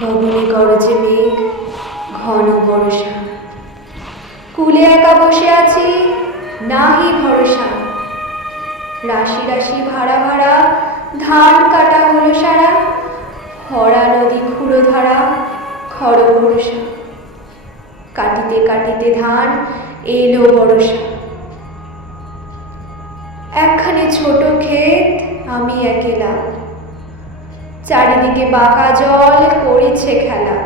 গগনে গরজে মেঘ, ঘন বর্ষা। কুলে একা বসে আছি, নাহি ভরসা। রাশি রাশি ভাড়া ভাড়া, ধান কাটা হলো সারা। হরা নদী খুঁড়ো ধারা খর ভরসা। কাটিতে কাটিতে ধান এলো বরসা একখানে ছোট ক্ষেত, আমি একেলা। চারিদিকে বাঁকা জল করেছে খেলা।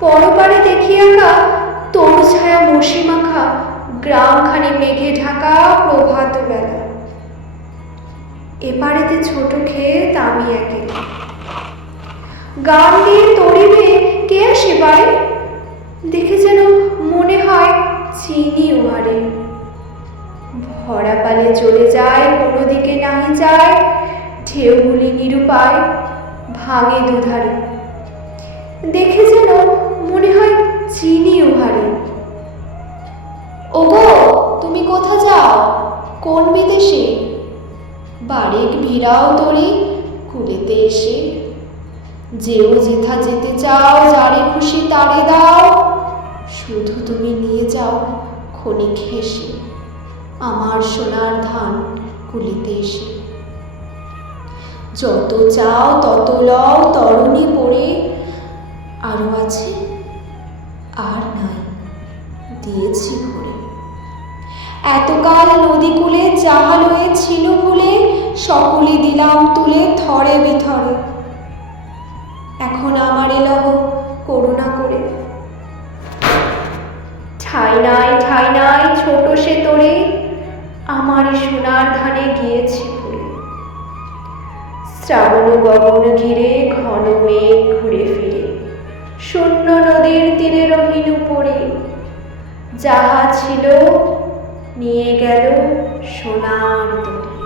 পরপারে দেখি একা তরু ছায়া মসি মাখা গ্রামখানি মেঘে ঢাকা প্রভাত বেলা। এপারেতে ছোট ক্ষেত আমি একেলা গান দিয়ে তরিবে কে আসে বাড়ি? দেখে যেন মনে হয় চিনি উহারে। ভরা পালে চলে যায়, কোনো দিকে নাহি যায়। ঢেউগুলি নিরুপায় ভাঙে দুধারে। দেখে যেন মনে হয় চিনি উহারে। ওগো, তুমি কোথা যাও? কোন বিদেশে? বারেক ভিড়াও তরি কুলেতে এসে। যেও যেথা যেতে চাও, যারে খুশি তারে দাও। শুধু তুমি নিয়ে যাও ক্ষণিক হেসে। আমার সোনার ধান কুলিতে এসে। যত চাও তত লও, তরণী পড়ে। আরও আছে? আর নাই। দিয়েছি ভরে। এতকাল নদী কূলে যাহা লয়ে ছিল ভুলে সকলে দিলাম তুলে থরে বিথরে। এখন আমার এলহ করুণা করে। ঠাই নাই ঠাই নাই, ছোট সে তোরে। আমার সোনার ধানে গিয়েছি ভুলে শ্রাবণ গগন ঘিরে, ঘন মেঘ ঘুরে ফিরে। শূন্য নদীর তীরে রহিন উপরে। যাহা ছিল নিয়ে গেল সোনার দোলে।